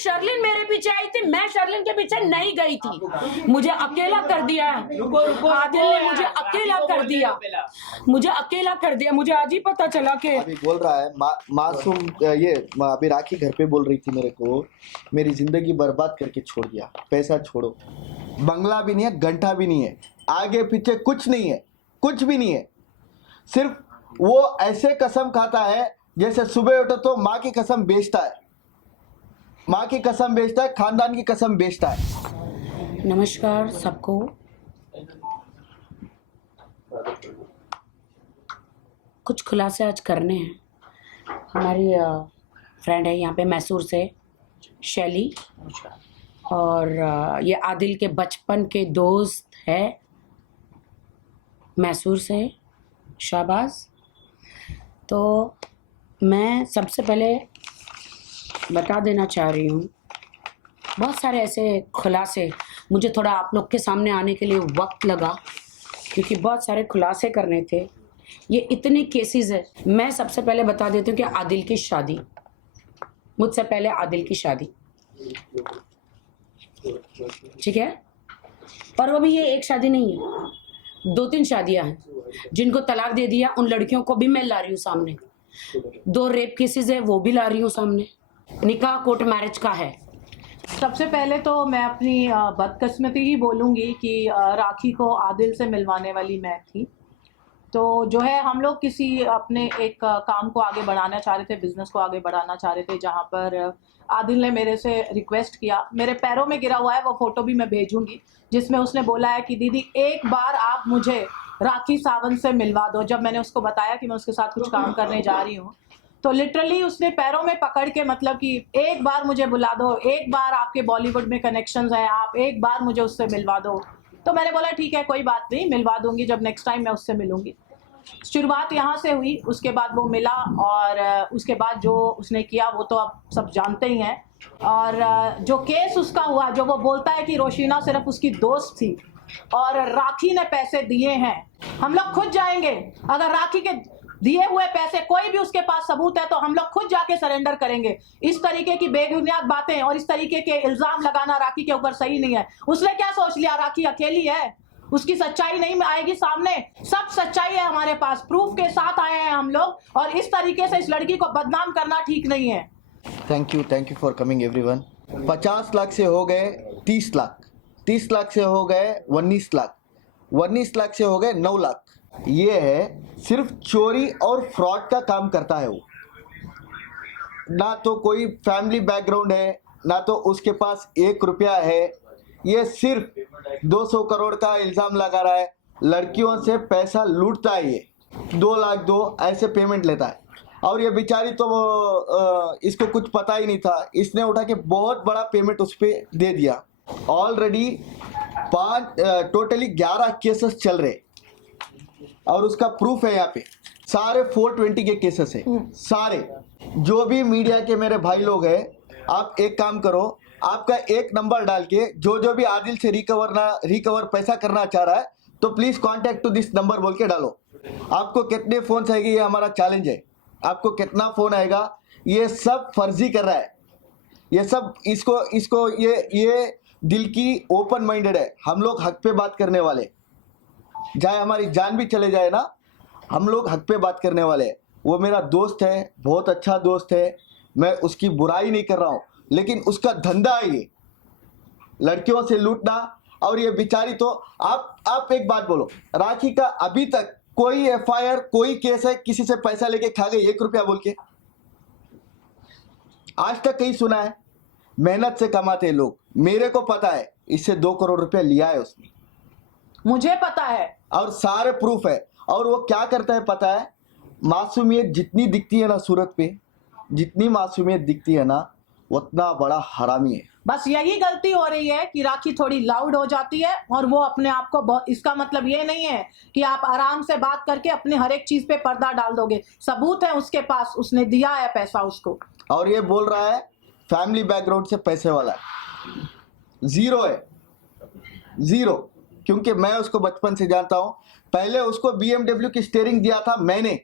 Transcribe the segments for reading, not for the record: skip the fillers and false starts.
शर्लिन मेरे पीछे आई थी, मैं शर्लिन के पीछे नहीं गई थी। मुझे अकेला कर दिया आदिल ने, मुझे अकेला कर दिया, मुझे अकेला कर दिया। मुझे आज ही पता चला कि अभी बोल रहा है मासूम, ये अभी राखी घर पे बोल रही थी मेरे को, मेरी जिंदगी बर्बाद करके छोड़ दिया। पैसा छोड़ो, बंगला भी नहीं है, घंटा भी नहीं है, आगे पीछे कुछ नहीं है, कुछ भी नहीं है। सिर्फ वो ऐसे कसम खाता है जैसे सुबह उठो तो माँ की कसम बेचता है, माँ की कसम बेचता है, खानदान की कसम बेचता है। नमस्कार सबको। कुछ खुलासे आज करने हैं। हमारी फ्रेंड है यहाँ पे मैसूर से शैली, और ये आदिल के बचपन के दोस्त है मैसूर से शाहबाज। तो मैं सबसे पहले बता देना चाह रही हूँ, बहुत सारे ऐसे खुलासे, मुझे थोड़ा आप लोग के सामने आने के लिए वक्त लगा क्योंकि बहुत सारे खुलासे करने थे। ये इतने केसेस है। मैं सबसे पहले बता देती हूँ कि आदिल की शादी, मुझसे पहले आदिल की शादी, ठीक है, और वो भी ये एक शादी नहीं है, 2-3 शादियां हैं। जिनको तलाक दे दिया उन लड़कियों को भी मैं ला रही हूँ सामने। 2 रेप केसेस है, वो भी ला रही हूँ सामने। निकाह कोर्ट मैरिज का है। सबसे पहले तो मैं अपनी बदकिस्मती ही बोलूँगी कि राखी को आदिल से मिलवाने वाली मैं थी। तो जो है, हम लोग किसी अपने एक काम को आगे बढ़ाना चाह रहे थे, बिजनेस को आगे बढ़ाना चाह रहे थे, जहाँ पर आदिल ने मेरे से रिक्वेस्ट किया, मेरे पैरों में गिरा हुआ है, वो फोटो भी मैं भेजूंगी, जिसमें उसने बोला है कि दीदी एक बार आप मुझे राखी सावंत से मिलवा दो। जब मैंने उसको बताया कि मैं उसके साथ कुछ काम करने जा रही हूँ, तो लिटरली उसने पैरों में पकड़ के, मतलब कि एक बार मुझे बुला दो, एक बार, आपके बॉलीवुड में कनेक्शंस हैं, आप एक बार मुझे उससे मिलवा दो। तो मैंने बोला ठीक है, कोई बात नहीं, मिलवा दूंगी जब नेक्स्ट टाइम मैं उससे मिलूंगी। शुरुआत यहाँ से हुई, उसके बाद वो मिला, और उसके बाद जो उसने किया वो तो आप सब जानते ही हैं। और जो केस उसका हुआ, जो वो बोलता है कि रोशीना सिर्फ उसकी दोस्त थी और राखी ने पैसे दिए हैं, हम लोग खुद जाएंगे। अगर राखी के दिए हुए पैसे कोई भी उसके पास सबूत है तो हम लोग खुद जाके सरेंडर करेंगे। इस तरीके की बेबुनियाद बातें और इस तरीके के इल्जाम लगाना राखी के ऊपर सही नहीं है। उसने क्या सोच लिया, राखी अकेली है, उसकी सच्चाई नहीं आएगी सामने? सब सच्चाई है हमारे पास, प्रूफ के साथ आए हैं हम लोग, और इस तरीके से इस लड़की को बदनाम करना ठीक नहीं है। Thank you for coming everyone. 50 lakh से हो गए 30 लाख, 30 लाख से हो गए 19 लाख, 19 लाख से हो गए 9 लाख। ये है सिर्फ चोरी और फ्रॉड का काम करता है वो। ना तो कोई फैमिली बैकग्राउंड है, ना तो उसके पास 1 रुपया है। ये सिर्फ 200 करोड़ का इल्जाम लगा रहा है, लड़कियों से पैसा लूटता है। ये 2 लाख दो ऐसे पेमेंट लेता है। और ये बेचारी तो इसको कुछ पता ही नहीं था, इसने उठा के बहुत बड़ा पेमेंट उस पर दे दिया। ऑलरेडी टोटली 11 केसेस चल रहे, और उसका प्रूफ है यहाँ पे। सारे 420 के केसेस है सारे। जो भी मीडिया के मेरे भाई लोग हैं, आप एक काम करो, आपका एक नंबर डाल के जो भी आदिल से रिकवर पैसा करना चाह रहा है तो please contact to this number बोल के डालो। आपको कितने फोन आएंगे, ये हमारा चैलेंज है। आपको कितना फोन आएगा, ये सब फर्जी कर रहा है, ये सब इसको ये दिल की ओपन माइंडेड है। हम लोग हक पे बात करने वाले, चाहे हमारी जान भी चले जाए ना, हम लोग हक पे बात करने वाले हैं। वो मेरा दोस्त है, बहुत अच्छा दोस्त है, मैं उसकी बुराई नहीं कर रहा हूँ, लेकिन उसका धंधा है ये लड़कियों से लूटना। और ये बेचारी तो आप एक बात बोलो, राखी का अभी तक कोई एफआईआर, कोई केस है किसी से पैसा लेके खा गई 1 रुपया बोल के? आज तक कहीं सुना है? मेहनत से कमाते हैं लोग, मेरे को पता है इससे 2 करोड़ रुपया लिया है उसने, मुझे पता है, और सारे प्रूफ है। और वो क्या करता है पता है? मासूमियत जितनी दिखती है ना सूरत पे, जितनी मासूमियत दिखती है ना, उतना बड़ा हरामी है। बस यही गलती हो रही है कि राखी थोड़ी लाउड हो जाती है, और वो अपने आप को, इसका मतलब ये नहीं है कि आप आराम से बात करके अपने हर एक चीज पे पर्दा डाल दोगे। सबूत है उसके पास, उसने दिया है पैसा उसको। और ये बोल रहा है फैमिली बैकग्राउंड से पैसे वाला है। जीरो है, जीरो। क्योंकि मैं उसको बचपन से जानता हूं। पहले उसको BMW की स्टीयरिंग दिया था मैंने,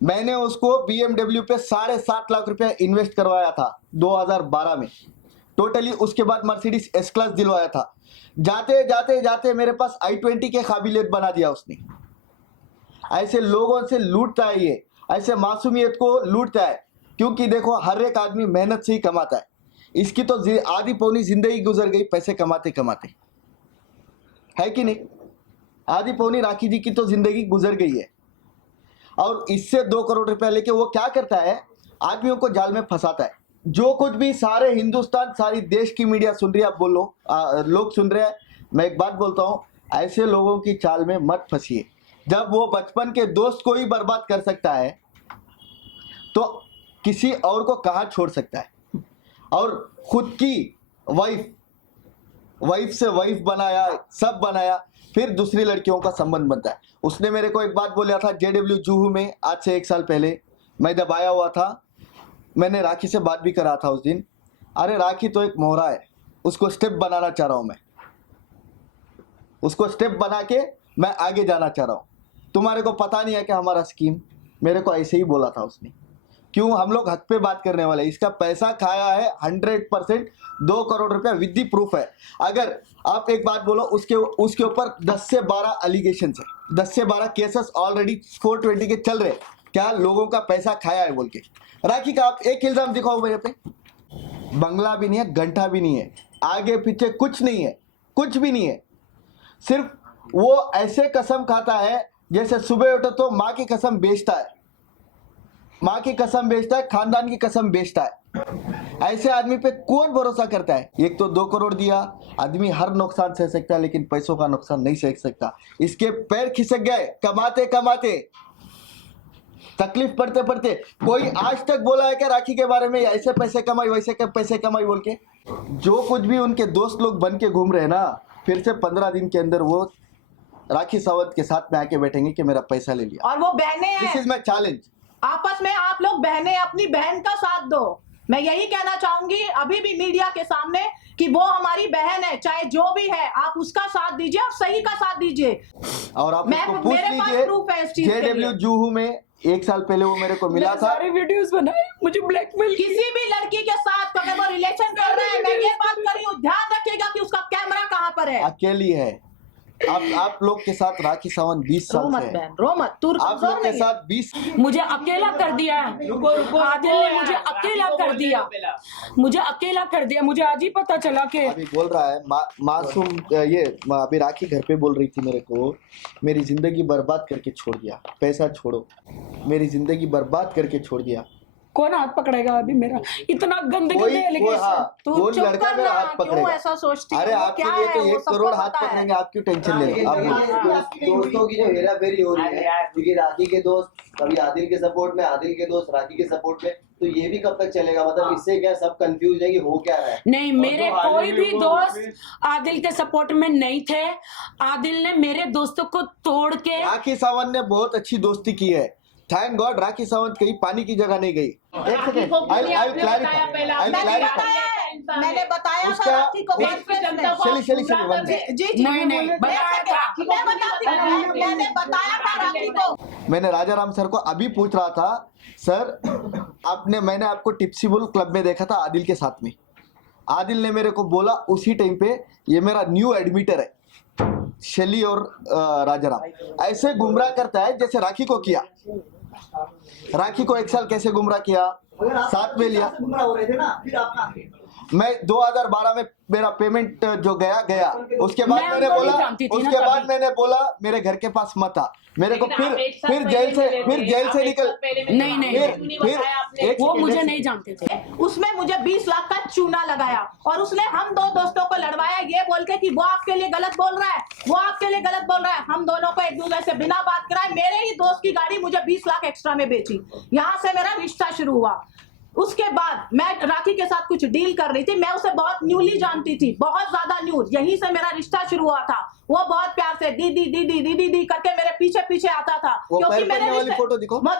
मैंने उसको BMW पे 7.5 लाख रुपया इन्वेस्ट करवाया था 2012 में टोटली। उसके बाद मर्सिडीज एस क्लास दिलवाया था। जाते जाते जाते मेरे पास i20 के काबिलियत बना दिया उसने। ऐसे लोगों से लूटता है ये, ऐसे मासूमियत को लूटता है। क्योंकि देखो हर एक आदमी मेहनत से ही कमाता है। इसकी तो आधी पौनी जिंदगी गुजर गई पैसे कमाते कमाते, है कि नहीं? आधी पौनी राखी जी की तो जिंदगी गुजर गई है। और इससे 2 करोड़ रुपया लेके वो क्या करता है, आदमियों को जाल में फंसाता है। जो कुछ भी सारे हिंदुस्तान सारी देश की मीडिया सुन रही है, आप बोलो लोग सुन रहे हैं। मैं एक बात बोलता हूँ, ऐसे लोगों की चाल में मत फंसिए। जब वो बचपन के दोस्त को ही बर्बाद कर सकता है तो किसी और को कहाँ छोड़ सकता है। और खुद की वाइफ से वाइफ बनाया, सब बनाया, फिर दूसरी लड़कियों का संबंध बनता है। उसने मेरे को एक बात बोला था JW जुहू में, आज से 1 साल पहले मैं जब आया हुआ था, मैंने राखी से बात भी करा था उस दिन। अरे राखी तो एक मोहरा है, उसको स्टेप बनाना चाह रहा हूं मैं, उसको स्टेप बना के मैं आगे जाना चाह रहा हूं। तुम्हारे को पता नहीं है कि हमारा स्कीम, मेरे को ऐसे ही बोला था उसने। क्यों? हम लोग हक पे बात करने वाले। इसका पैसा खाया है 100%, 2 करोड़ रुपया विद दी प्रूफ है। अगर आप एक बात बोलो, उसके ऊपर 10 से 12 एलिगेशन है, 10 से 12 केसेस ऑलरेडी 420 के चल रहे। क्या लोगों का पैसा खाया है बोल के। राखी का आप एक इल्जाम दिखाओ मेरे पे। बंगला भी नहीं है, घंटा भी नहीं है, आगे पीछे कुछ नहीं है, कुछ भी नहीं है। सिर्फ वो ऐसे कसम खाता है जैसे सुबह उठो तो माँ की कसम बेचता है, माँ की कसम बेचता है, खानदान की कसम बेचता है। ऐसे आदमी पे कौन भरोसा करता है? एक तो 2 करोड़ दिया, आदमी हर नुकसान सह सकता है लेकिन पैसों का नुकसान नहीं सह सकता। इसके पैर खिसक गए कमाते कमाते, तकलीफ पड़ते पड़ते। कोई आज तक बोला है क्या राखी के बारे में, ऐसे पैसे कमाई वैसे पैसे कमाई बोल के? जो कुछ भी उनके दोस्त लोग बन के घूम रहे हैं ना, फिर से 15 दिन के अंदर वो राखी सावंत के साथ में आके बैठेंगे कि मेरा पैसा ले लिया। और वो बहनें हैं, दिस इज माई चैलेंज। आपस में आप लोग बहनें अपनी बहन का साथ दो। मैं यही कहना चाहूंगी अभी भी मीडिया के सामने कि वो हमारी बहन है, चाहे जो भी है, आप उसका साथ दीजिए और सही का साथ दीजिए। और आप मैं, उसको पूछ मेरे पास लीजिए, प्रूफ है इस चीज के JW लिए। जुहू में 1 साल पहले वो मेरे को मिला था। सारे वीडियोस बनाए, मुझे ब्लैकमेल किसी भी लड़की के साथ अगर वो रिलेशन कर रहे हैं, मैं ये बात कर रही हूँ, ध्यान रखिएगा कि उसका कैमरा कहाँ पर है। अकेली है। आप लोग के साथ राखी सावंत 20 रो साल मत से है। बहन, रो मत, तू आप लोग कमजोर के नहीं है। साथ 20 मुझे अकेला कर दिया है। आदिल ने मुझे अकेला कर दिया, मुझे अकेला कर दिया। मुझे आज ही पता चला कि अभी बोल रहा है मासूम ये अभी राखी घर पे बोल रही थी मेरे को, मेरी जिंदगी बर्बाद करके छोड़ दिया। पैसा छोड़ो, मेरी जिंदगी बर्बाद करके छोड़ दिया। कौन हाथ पकड़ेगा अभी मेरा? इतना गंदगी तू कौन चुप लड़का कर मेरा ना, हाथ क्यों पकड़ेगा? ऐसा सोचती है? अरे वो आपके क्या लिए है, तो वो 1 सबको करोड़ हाथ पता है। पकड़ेंगे, आप क्यों टेंशन ले रहे हो? आप बोलो। दोस्तों की जो हेरा फेरी हो रही है, क्योंकि राखी के दोस्त कभी आदिल के सपोर्ट में, आदिल के दोस्त राखी के सपोर्ट में, तो ये भी कब तक चलेगा? मतलब इससे क्या सब कंफ्यूज है कि हो क्या रहा है? नहीं, मेरे कोई भी दोस्त आदिल के सपोर्ट में नहीं थे। आदिल ने मेरे दोस्तों को तोड़ के राखी सावंत ने बहुत अच्छी दोस्ती की है। थैंक गॉड राखी सावंत कहीं पानी की जगह नहीं गई। एक सेकंड, मैंने बताया था उसका राखी को कॉन्फ्रेंस में। जी नहीं बताया था। मैं बताती हूँ, मैंने बताया था राखी को। मैंने राजा राम सर को अभी पूछ रहा था, सर मैंने आपको टिप्सीबुल क्लब में देखा था आदिल के साथ में। आदिल ने मेरे को बोला उसी टाइम पे, ये मेरा न्यू एडमिटर है शैली और राजा राम ऐसे गुमराह करता है जैसे राखी को किया। राखी को 1 साल कैसे गुमराह किया, साथ में लिया। हो रहे थे ना, फिर आप मैं 2012 में मेरा पेमेंट जो गया उसके बाद मैं मैंने उनको बोला, नहीं जानती थी ना उसके बाद तभी। मैंने बोला मेरे घर के पास मत आ। मेरे को फिर जेल से निकल नहीं फिर वो मुझे नहीं जानते थे। उसमें मुझे 20 लाख का चूना लगाया और उसने हम 2 दोस्तों को लड़वाया ये बोल के कि वो आपके लिए गलत बोल रहा है, वो आपके लिए गलत बोल रहा है। हम दोनों को एक दूसरे से बिना बात कराए मेरे ही दोस्त की गाड़ी मुझे 20 लाख एक्स्ट्रा में बेची। यहाँ से मेरा रिश्ता शुरू हुआ। उसके बाद मैं राखी के साथ कुछ डील कर रही थी, मैं उसे बहुत न्यूली जानती थी, बहुत ज्यादा न्यू। यहीं से मेरा रिश्ता शुरू हुआ था। वो बहुत प्यार से दीदी दीदी दीदी दी करके मेरे पीछे पीछे आता था। क्योंकि मेरे फोटो दिखाओ, मैं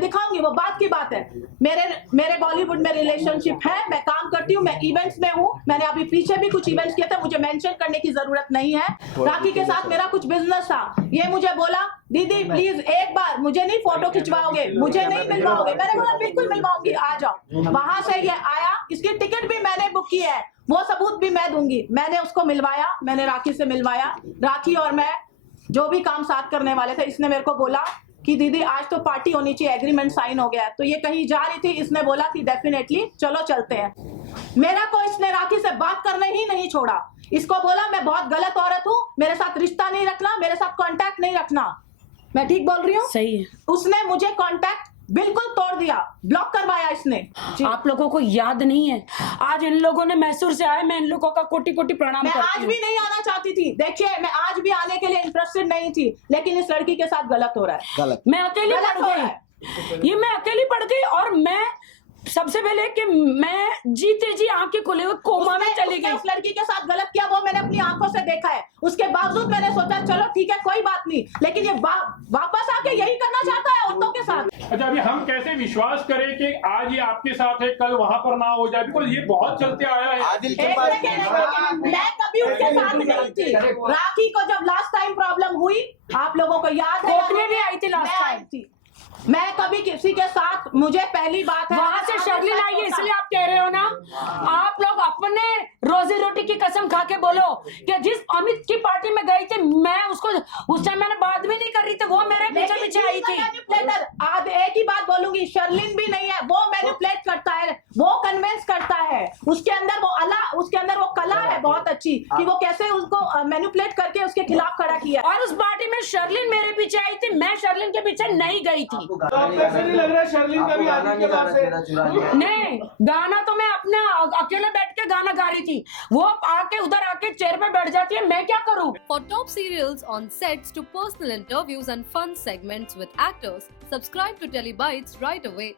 दिखाऊंगी, वो बात की बात है। मेरे बॉलीवुड में रिलेशनशिप है, मैं काम करती हूँ, मैं इवेंट्स में हूँ, मैंने अभी पीछे भी कुछ इवेंट्स किए थे, मुझे मेंशन करने की जरूरत नहीं है। राखी के साथ मेरा कुछ बिजनेस था, ये मुझे बोला दीदी प्लीज एक बार मुझे नहीं फोटो खिंचवाओगे, मुझे नहीं मिलवाओगे, मैंने बोला बिल्कुल मिलवाऊंगी, आ जाओ। वहां से ये आया, इसकी टिकट भी मैंने बुक की है, वो सबूत भी मैं दूंगी। मैंने उसको मिलवाया, मैंने राखी से मिलवाया, राखी और मैं जो भी काम साथ करने वाले थे, इसने मेरे को बोला कि दीदी आज तो पार्टी होनी चाहिए, एग्रीमेंट साइन हो गया है। तो ये कहीं जा रही थी, इसने बोला कि डेफिनेटली चलो चलते हैं। मेरा को इसने राखी से बात करने ही नहीं छोड़ा, इसको बोला मैं बहुत गलत औरत हूँ, मेरे साथ रिश्ता नहीं रखना, मेरे साथ कांटेक्ट नहीं रखना। मैं ठीक बोल रही हूँ? सही है। उसने मुझे कांटेक्ट बिल्कुल तोड़ दिया, ब्लॉक करवाया इसने। आप लोगों को याद नहीं है, आज इन लोगों ने मैसूर से आए, मैं इन लोगों का कोटि कोटि प्रणाम मैं करती आज हूँ। भी नहीं आना चाहती थी, देखिए मैं आज भी आने के लिए इंटरेस्टेड नहीं थी, लेकिन इस लड़की के साथ गलत हो रहा है। गलत। मैं अकेली गलत पड़ हो रहा गई, है। ये मैं अकेली पड़ गई। और मैं सबसे पहले कि मैं जीते जी आंखें खुले हुए कोमा में चली उसने गई। उस लड़की के साथ गलत किया, वो मैंने अपनी आंखों से देखा है। उसके बावजूद मैंने सोचा चलो ठीक है कोई बात नहीं, लेकिन ये वापस आके यही करना चाहता है औरतों के साथ। अच्छा, अभी हम कैसे विश्वास करें कि आज ये आपके साथ है, कल वहां पर ना हो जाए, बिकॉज ये बहुत चलते आया है। आदिल के एक पास सेकंड, मैं कभी उसके साथ नहीं थी। राखी को जब लास्ट टाइम प्रॉब्लम हुई, आप लोगों को याद है, कोर्ट में भी आई थी लास्ट मैं टाइम। आई थी। मैं कभी किसी के साथ, मुझे पहली बात है, वहां से शर्लिन आई है, इसलिए आप कह रहे हो ना। आप लोग अपने रोजी रोटी की कसम खा के बोलो कि जिस अमित की पार्टी में गई थी, मैं उसको उस टाइम मैंने बात भी नहीं कर रही थी, वो मेरे पीछे पीछे आई थी। मैनिपुलेटर, आज एक ही बात बोलूंगी, शर्लिन भी नहीं है, वो मैनिपुलेट करता है, वो कन्विंस करता है। उसके अंदर वो कला है बहुत अच्छी कि वो कैसे उसको मैनिपुलेट करके उसके खिलाफ खड़ा किया। और उस पार्टी में शर्लिन मेरे पीछे आई थी, मैं शर्लिन के पीछे नहीं गई थी। तो आपको ऐसा नहीं लग रहा है शर्लिन का भी आदिल के बाद से? नहीं, गाना तो मैं अपने अकेले बैठ के गाना गा रही थी, वो आके उधर आके चेयर पे बैठ जाती है, मैं क्या करूं? For top serials on sets to personal interviews and fun segments with actors, subscribe to Telebytes right away.